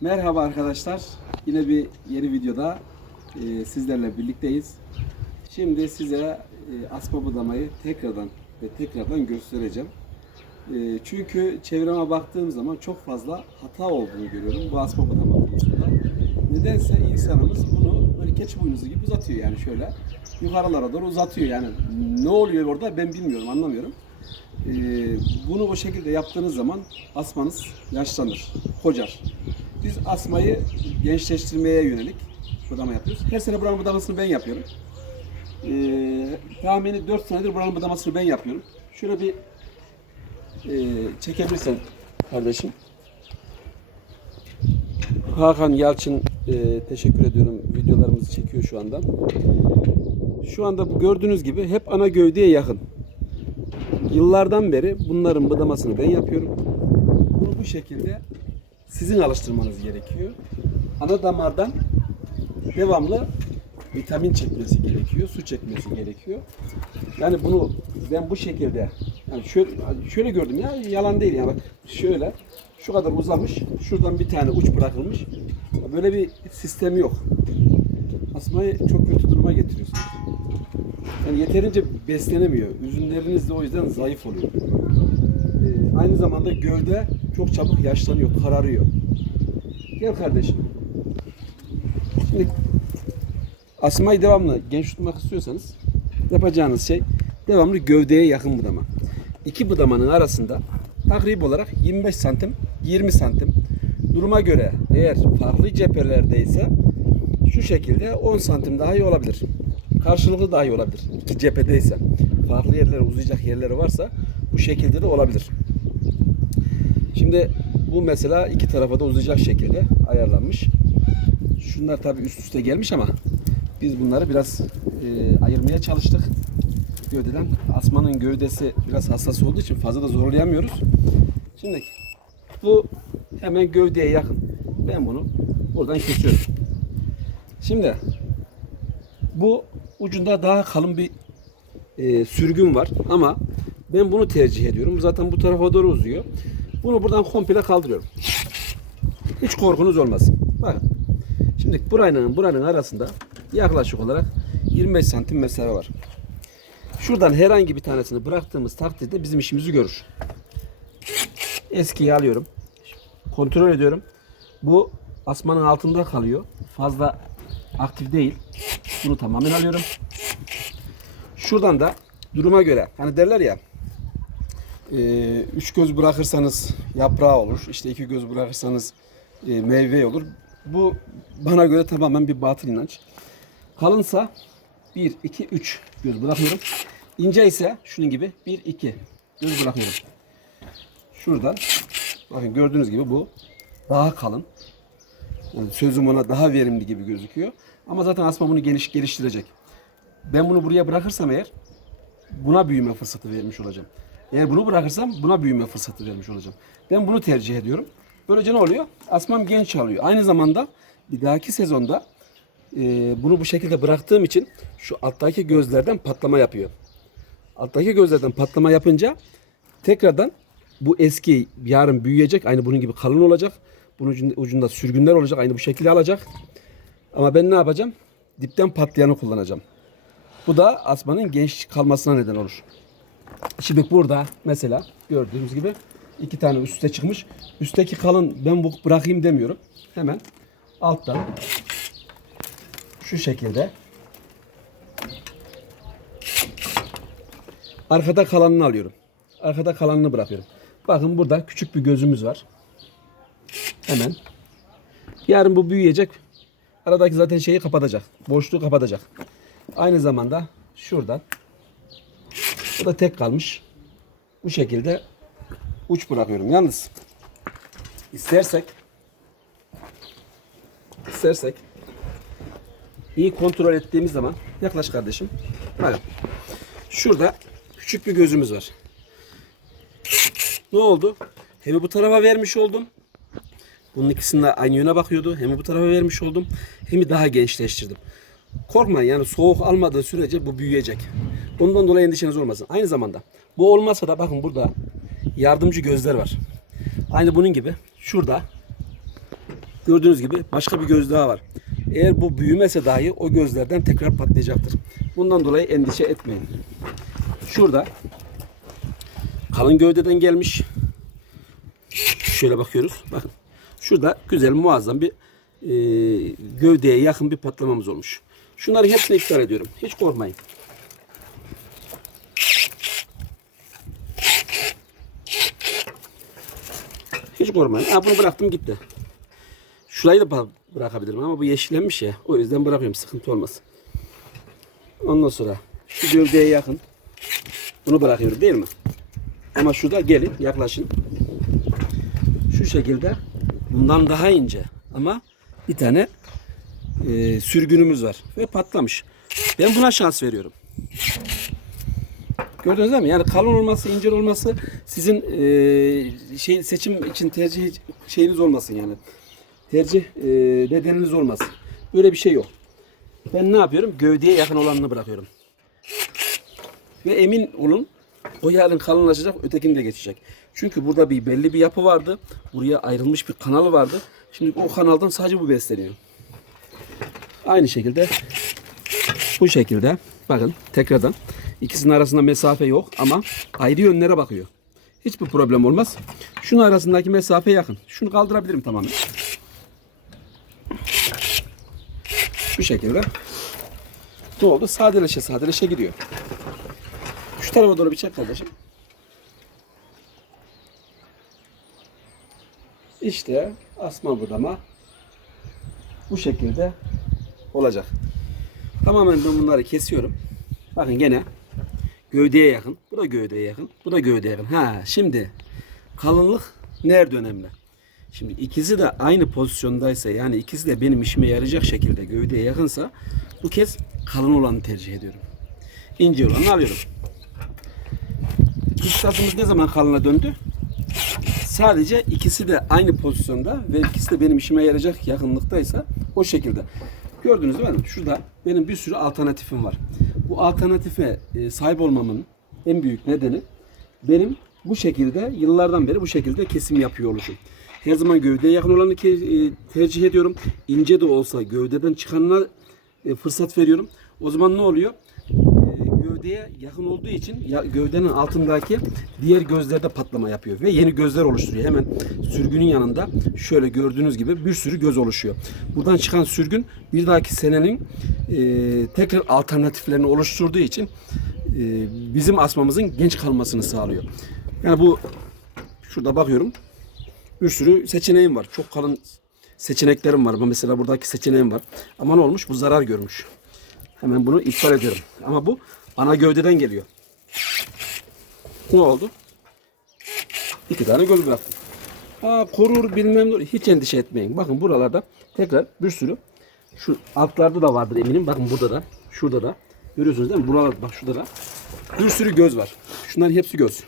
Merhaba arkadaşlar. Yine bir yeni videoda e, sizlerle birlikteyiz. Şimdi size e, asma budamayı tekrardan ve tekrardan göstereceğim. E, çünkü çevreme baktığım zaman çok fazla hata olduğunu görüyorum bu asma budama konusunda. Nedense insanımız bunu böyle keçi boynuzu gibi uzatıyor yani şöyle yukarılara doğru uzatıyor yani ne oluyor orada ben bilmiyorum anlamıyorum. Ee, bunu o şekilde yaptığınız zaman asmanız yaşlanır, kocar. Biz asmayı gençleştirmeye yönelik budama yapıyoruz. Her sene buranın budamasını ben yapıyorum. Ee, tahmini 4 senedir buranın budamasını ben yapıyorum. Şöyle bir e, çekebilirsen kardeşim. Hakan Yalçın e, teşekkür ediyorum. Videolarımızı çekiyor şu anda. Şu anda gördüğünüz gibi hep ana gövdeye yakın. Yıllardan beri bunların budamasını ben yapıyorum. Bunu bu şekilde sizin alıştırmanız gerekiyor. Ana damardan devamlı vitamin çekmesi gerekiyor, su çekmesi gerekiyor. Yani bunu ben bu şekilde yani şöyle, şöyle gördüm ya yalan değil yani bak şöyle şu kadar uzamış, şuradan bir tane uç bırakılmış. Böyle bir sistemi yok. Asmayı çok kötü duruma getiriyorsunuz. Yani yeterince beslenemiyor. Üzümleriniz de o yüzden zayıf oluyor. Ee, aynı zamanda gövde çok çabuk yaşlanıyor, kararıyor. Gel kardeşim. Şimdi asmayı devamlı genç tutmak istiyorsanız yapacağınız şey devamlı gövdeye yakın budama. İki budamanın arasında takrib olarak 25 santim, 20 santim duruma göre eğer farklı cephelerdeyse şu şekilde 10 santim daha iyi olabilir. Karşılıklı daha iyi olabilir. İki cephedeyse. Farklı yerlere uzayacak yerleri varsa bu şekilde de olabilir. Şimdi bu mesela iki tarafa da uzayacak şekilde ayarlanmış. Şunlar tabii üst üste gelmiş ama biz bunları biraz e, ayırmaya çalıştık. Gövdeden asmanın gövdesi biraz hassas olduğu için fazla da zorlayamıyoruz. Şimdi bu hemen gövdeye yakın. Ben bunu buradan kesiyorum. Şimdi bu ucunda daha kalın bir e, sürgün var ama ben bunu tercih ediyorum. Zaten bu tarafa doğru uzuyor. Bunu buradan komple kaldırıyorum. Hiç korkunuz olmasın. Bakın. Şimdi buranın buranın arasında yaklaşık olarak 25 santim mesafe var. Şuradan herhangi bir tanesini bıraktığımız takdirde bizim işimizi görür. Eskiyi alıyorum. Kontrol ediyorum. Bu asmanın altında kalıyor. Fazla aktif değil. Bunu tamamen alıyorum. Şuradan da duruma göre hani derler ya e, üç göz bırakırsanız yaprağı olur. İşte iki göz bırakırsanız e, meyve olur. Bu bana göre tamamen bir batıl inanç. Kalınsa 1, 2, 3 göz bırakıyorum. İnce ise şunun gibi 1, 2 göz bırakıyorum. Şuradan bakın gördüğünüz gibi bu daha kalın. Yani sözüm ona daha verimli gibi gözüküyor. Ama zaten asma bunu geniş geliştirecek. Ben bunu buraya bırakırsam eğer buna büyüme fırsatı vermiş olacağım. Eğer bunu bırakırsam buna büyüme fırsatı vermiş olacağım. Ben bunu tercih ediyorum. Böylece ne oluyor? Asmam genç alıyor. Aynı zamanda bir dahaki sezonda e, bunu bu şekilde bıraktığım için şu alttaki gözlerden patlama yapıyor. Alttaki gözlerden patlama yapınca tekrardan bu eski yarın büyüyecek. Aynı bunun gibi kalın olacak. Bunun ucunda sürgünler olacak. Aynı bu şekilde alacak. Ama ben ne yapacağım? Dipten patlayanı kullanacağım. Bu da asmanın genç kalmasına neden olur. Şimdi burada mesela gördüğümüz gibi iki tane üste çıkmış. Üstteki kalın ben bu bırakayım demiyorum. Hemen alttan şu şekilde arkada kalanını alıyorum. Arkada kalanını bırakıyorum. Bakın burada küçük bir gözümüz var. Hemen. Yarın bu büyüyecek. Aradaki zaten şeyi kapatacak. Boşluğu kapatacak. Aynı zamanda şuradan bu da tek kalmış. Bu şekilde uç bırakıyorum. Yalnız istersek istersek iyi kontrol ettiğimiz zaman yaklaş kardeşim. Bakın. Şurada küçük bir gözümüz var. Ne oldu? Hem bu tarafa vermiş oldum. Bunun ikisinin de aynı yöne bakıyordu. Hem bu tarafa vermiş oldum. Hem daha gençleştirdim. Korkmayın yani soğuk almadığı sürece bu büyüyecek. Bundan dolayı endişeniz olmasın. Aynı zamanda bu olmasa da bakın burada yardımcı gözler var. Aynı bunun gibi şurada Gördüğünüz gibi başka bir göz daha var. Eğer bu büyümese dahi o gözlerden tekrar patlayacaktır. Bundan dolayı endişe etmeyin. Şurada kalın gövdeden gelmiş. Şöyle bakıyoruz. Bakın. Şurada güzel muazzam bir e, gövdeye yakın bir patlamamız olmuş. Şunları hepsini iptal ediyorum. Hiç korkmayın. Hiç korkmayın. Ha, bunu bıraktım gitti. Şurayı da bırakabilirim ama bu yeşillenmiş ya. O yüzden bırakıyorum. Sıkıntı olmaz. Ondan sonra şu gövdeye yakın. Bunu bırakıyorum değil mi? Ama şurada gelin yaklaşın. Şu şekilde bundan daha ince ama bir tane e, sürgünümüz var ve patlamış. Ben buna şans veriyorum. Gördünüz değil mi? Yani kalın olması, ince olması sizin e, şey seçim için tercih şeyiniz olmasın yani. Tercih e, nedeniniz olmasın. Böyle bir şey yok. Ben ne yapıyorum? Gövdeye yakın olanını bırakıyorum. Ve emin olun o yarın kalınlaşacak, ötekini de geçecek. Çünkü burada bir belli bir yapı vardı. Buraya ayrılmış bir kanal vardı. Şimdi o kanaldan sadece bu besleniyor. Aynı şekilde bu şekilde bakın tekrardan ikisinin arasında mesafe yok ama ayrı yönlere bakıyor. Hiçbir problem olmaz. Şunun arasındaki mesafe yakın. Şunu kaldırabilirim tamamen. Şu şekilde. Ne oldu? Sadeleşe sadeleşe gidiyor. Şu tarafa doğru bir çek kardeşim. İşte asma budama bu şekilde olacak. Tamamen ben bunları kesiyorum. Bakın gene gövdeye yakın. Bu da gövdeye yakın. Bu da gövdeye yakın. Ha şimdi kalınlık nerede önemli? Şimdi ikisi de aynı pozisyondaysa yani ikisi de benim işime yarayacak şekilde gövdeye yakınsa bu kez kalın olanı tercih ediyorum. İnce olanı alıyorum. Kıstasımız ne zaman kalına döndü? Sadece ikisi de aynı pozisyonda ve ikisi de benim işime yarayacak yakınlıktaysa o şekilde. Gördünüz değil mi? Şurada benim bir sürü alternatifim var. Bu alternatife e, sahip olmamın en büyük nedeni benim bu şekilde yıllardan beri bu şekilde kesim yapıyor oluşum. Her zaman gövdeye yakın olanı e, tercih ediyorum. İnce de olsa gövdeden çıkanına e, fırsat veriyorum. O zaman ne oluyor? Gövdeye yakın olduğu için ya, gövdenin altındaki diğer gözlerde patlama yapıyor ve yeni gözler oluşturuyor. Hemen sürgünün yanında şöyle gördüğünüz gibi bir sürü göz oluşuyor. Buradan çıkan sürgün bir dahaki senenin e, tekrar alternatiflerini oluşturduğu için e, bizim asmamızın genç kalmasını sağlıyor. Yani bu şurada bakıyorum bir sürü seçeneğim var. Çok kalın seçeneklerim var. Mesela buradaki seçeneğim var. Ama ne olmuş? Bu zarar görmüş. Hemen bunu iptal ediyorum. Ama bu ana gövdeden geliyor. Ne oldu? İki tane göz bıraktım. Aa, korur bilmem ne. Hiç endişe etmeyin. Bakın buralarda tekrar bir sürü şu altlarda da vardır eminim. Bakın burada da. Şurada da. Görüyorsunuz değil mi? Buralarda bak şurada da. Bir sürü göz var. Şunların hepsi göz.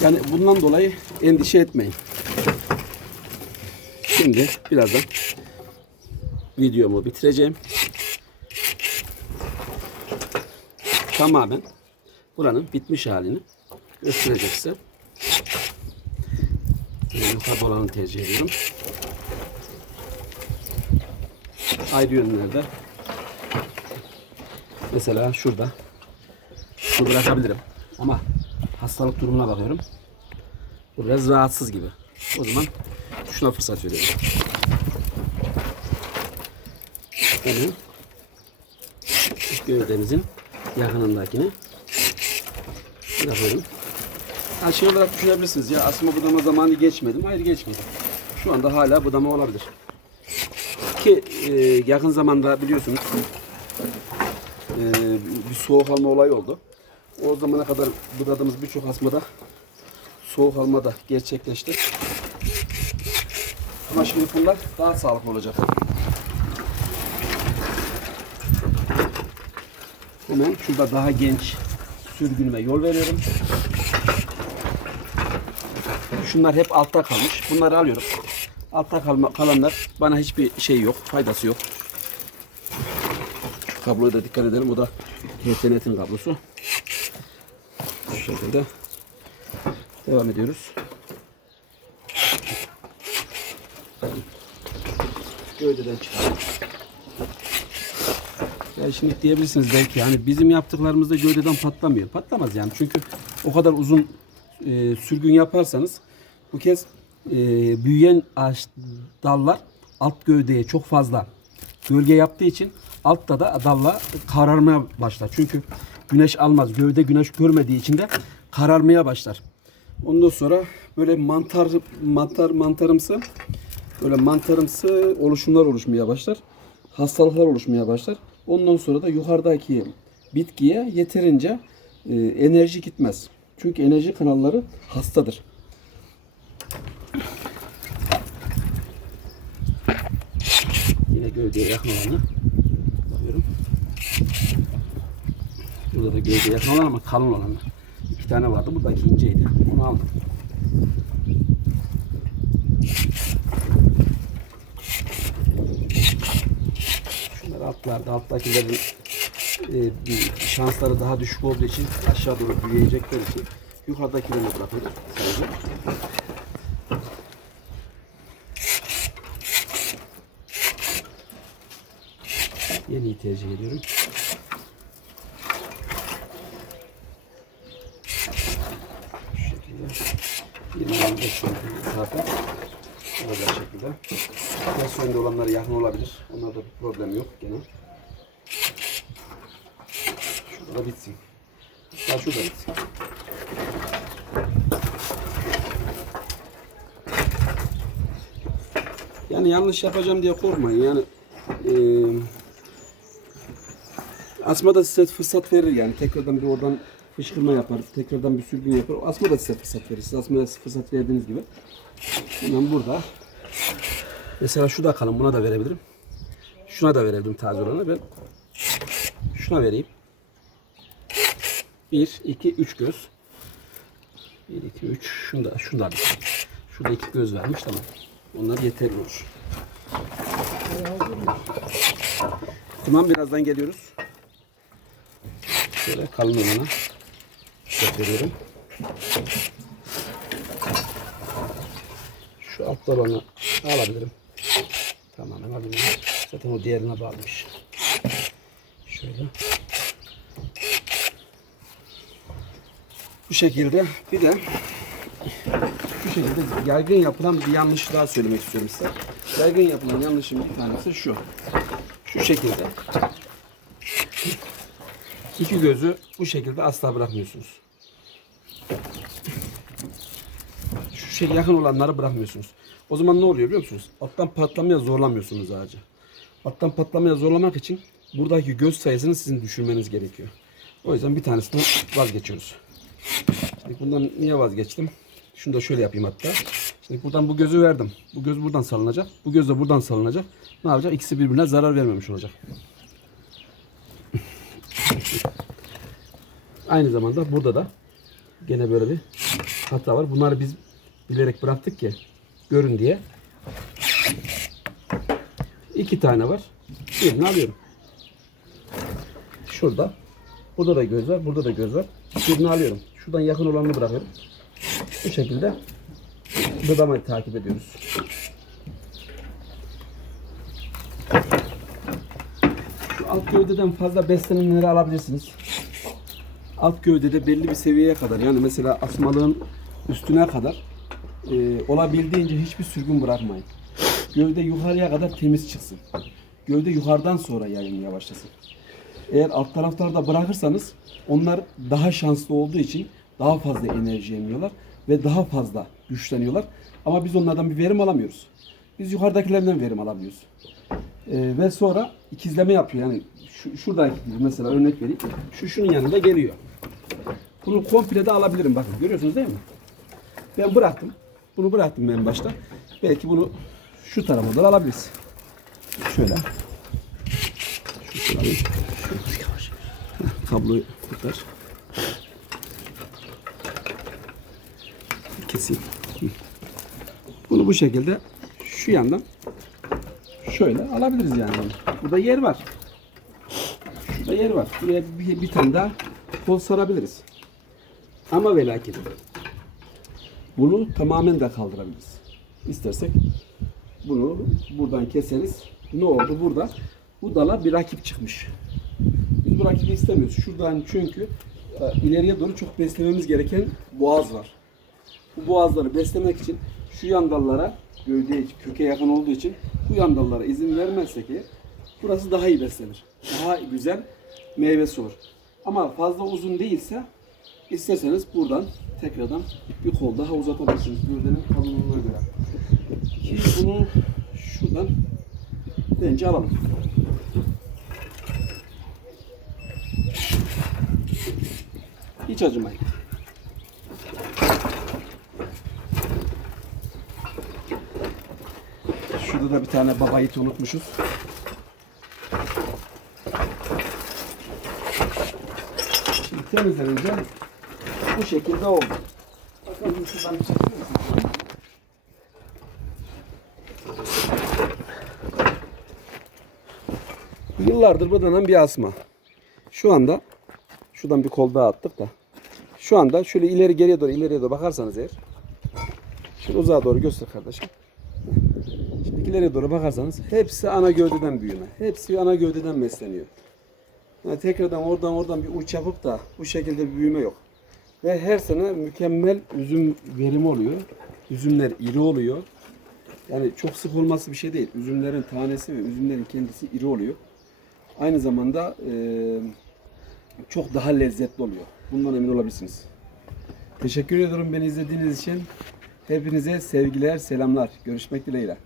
Yani bundan dolayı endişe etmeyin. Şimdi birazdan videomu bitireceğim. Tamamen buranın bitmiş halini gösterecek size. Yukarıda olanı tercih ediyorum. Ayrı yönlerde mesela şurada şunu bırakabilirim ama hastalık durumuna bakıyorum. Bu biraz rahatsız gibi. O zaman şuna fırsat veriyorum. Hemen gövdemizin yakınındakini bırakıyorum. Ha şey olarak düşünebilirsiniz ya asma budama zamanı geçmedi mi? Hayır geçmedi. Şu anda hala budama olabilir. Ki e, yakın zamanda biliyorsunuz e, bir soğuk alma olayı oldu. O zamana kadar budadığımız birçok asmada soğuk alma da gerçekleşti. Ama şimdi bunlar daha sağlıklı olacak. Hemen şurada daha genç sürgünüme yol veriyorum. Şunlar hep altta kalmış. Bunları alıyorum. Altta kalma, kalanlar bana hiçbir şey yok, faydası yok. Kabloya da dikkat edelim. Bu da HTNet'in kablosu. Şu şekilde devam ediyoruz. Gövdeden çıkıyor. Ya şimdi diyebilirsiniz belki yani bizim yaptıklarımızda gövdeden patlamıyor. Patlamaz yani çünkü o kadar uzun e, sürgün yaparsanız bu kez e, büyüyen ağaç dallar alt gövdeye çok fazla gölge yaptığı için altta da dallar kararmaya başlar. Çünkü güneş almaz. Gövde güneş görmediği için de kararmaya başlar. Ondan sonra böyle mantar mantar mantarımsı böyle mantarımsı oluşumlar oluşmaya başlar. Hastalıklar oluşmaya başlar. Ondan sonra da yukarıdaki bitkiye yeterince e, enerji gitmez. Çünkü enerji kanalları hastadır. Yine gövdeye olanı bakıyorum. Burada da gövdeye yakın olan ama kalın olanı. İki tane vardı. Buradaki inceydi. Onu aldım. Şunlar altlarda, alttakilerin e, bir şansları daha düşük olduğu için aşağı doğru büyüyecekler için yukarıdakilerini bırakıyorum sadece. Yeniyi tercih ediyorum. Şu şekilde. Yeni alanda zaten. Böyle şekilde. Olanlara yakın olabilir. Onlarda problem yok gene. Şurada bitsin. Hatta şurada bitsin. Yani yanlış yapacağım diye korkmayın. Yani eee Asma da size fırsat verir yani. Tekrardan bir oradan fışkırma yapar. Tekrardan bir sürgün yapar. Asma da size fırsat verir. Siz asmaya fırsat verdiğiniz gibi. Hemen burada. Mesela şu da kalın. Buna da verebilirim. Şuna da verebilirim taze olanı. Ben şuna vereyim. 1, 2, 3 göz. 1, 2, 3. Şunda, şunda bir. Şurada iki göz vermiş tamam. Onlar yeterli olur. Tamam birazdan geliyoruz. Şöyle kalın olana veriyorum. Şu altta olanı alabilirim. Tamamen alabilirim. Zaten o diğerine bağlamış. Şöyle. Bu şekilde bir de şu şekilde yaygın yapılan bir yanlış daha söylemek istiyorum size. Yaygın yapılan yanlışın bir tanesi şu. Şu şekilde. İki gözü bu şekilde asla bırakmıyorsunuz. Şu şey yakın olanları bırakmıyorsunuz. O zaman ne oluyor biliyor musunuz? Alttan patlamaya zorlamıyorsunuz ağacı. Alttan patlamaya zorlamak için buradaki göz sayısını sizin düşürmeniz gerekiyor. O yüzden bir tanesinden vazgeçiyoruz. Şimdi bundan niye vazgeçtim? Şunu da şöyle yapayım hatta. Şimdi buradan bu gözü verdim. Bu göz buradan salınacak. Bu göz de buradan salınacak. Ne yapacak? İkisi birbirine zarar vermemiş olacak. Aynı zamanda burada da gene böyle bir hata var. Bunları biz bilerek bıraktık ki görün diye. İki tane var. Birini alıyorum. Şurada. Burada da göz var. Burada da göz var. Birini alıyorum. Şuradan yakın olanını bırakıyorum. Bu şekilde budamayı takip ediyoruz. Şu alt gövdeden fazla beslenenleri alabilirsiniz. Alt gövdede belli bir seviyeye kadar yani mesela asmalığın üstüne kadar e, olabildiğince hiçbir sürgün bırakmayın. Gövde yukarıya kadar temiz çıksın. Gövde yukarıdan sonra yayılmaya başlasın. Eğer alt taraflarda bırakırsanız onlar daha şanslı olduğu için daha fazla enerji emiyorlar ve daha fazla güçleniyorlar. Ama biz onlardan bir verim alamıyoruz. Biz yukarıdakilerden verim alabiliyoruz. Ee, ve sonra ikizleme yapıyor. Yani şu, şuradaki gibi mesela örnek vereyim. Şu şunun yanında geliyor. Bunu komple de alabilirim bakın. Görüyorsunuz değil mi? Ben bıraktım. Bunu bıraktım ben başta. Belki bunu şu tarafa da alabiliriz. Şöyle. Şu. Heh, Kabloyu tutar. Keseyim. Bunu bu şekilde şu yandan şöyle alabiliriz yani. Burada yer var. Şurada yer var. Buraya bir, bir tane daha kol sarabiliriz. Ama ve lakin bunu tamamen de kaldırabiliriz. İstersek bunu buradan keseriz. Ne oldu burada? Bu dala bir rakip çıkmış. Biz bu rakibi istemiyoruz. Şuradan çünkü e, ileriye doğru çok beslememiz gereken boğaz var. Bu boğazları beslemek için şu yan dallara gövdeye, köke yakın olduğu için bu yan dallara izin vermezsek eğer burası daha iyi beslenir. Daha güzel meyvesi olur. Ama fazla uzun değilse isterseniz buradan tekrardan bir kol daha uzatabilirsiniz gövdenin kalınlığına göre. Ki bunu şuradan bence alalım. Hiç acımayın. Şurada da bir tane baba it unutmuşuz. Şimdi temizlenince bu şekilde oldu. Yıllardır budanan bir asma. Şu anda şuradan bir kol daha attık da. Şu anda şöyle ileri geriye doğru ileriye doğru bakarsanız eğer. Şöyle uzağa doğru göster kardeşim. Şimdi ileriye doğru bakarsanız hepsi ana gövdeden büyüme. Hepsi ana gövdeden besleniyor. Yani tekrardan oradan oradan bir uç yapıp da bu şekilde bir büyüme yok. Ve her sene mükemmel üzüm verimi oluyor. Üzümler iri oluyor. Yani çok sık olması bir şey değil. Üzümlerin tanesi ve üzümlerin kendisi iri oluyor. Aynı zamanda eee, çok daha lezzetli oluyor. Bundan emin olabilirsiniz. Teşekkür ediyorum beni izlediğiniz için. Hepinize sevgiler, selamlar. Görüşmek dileğiyle.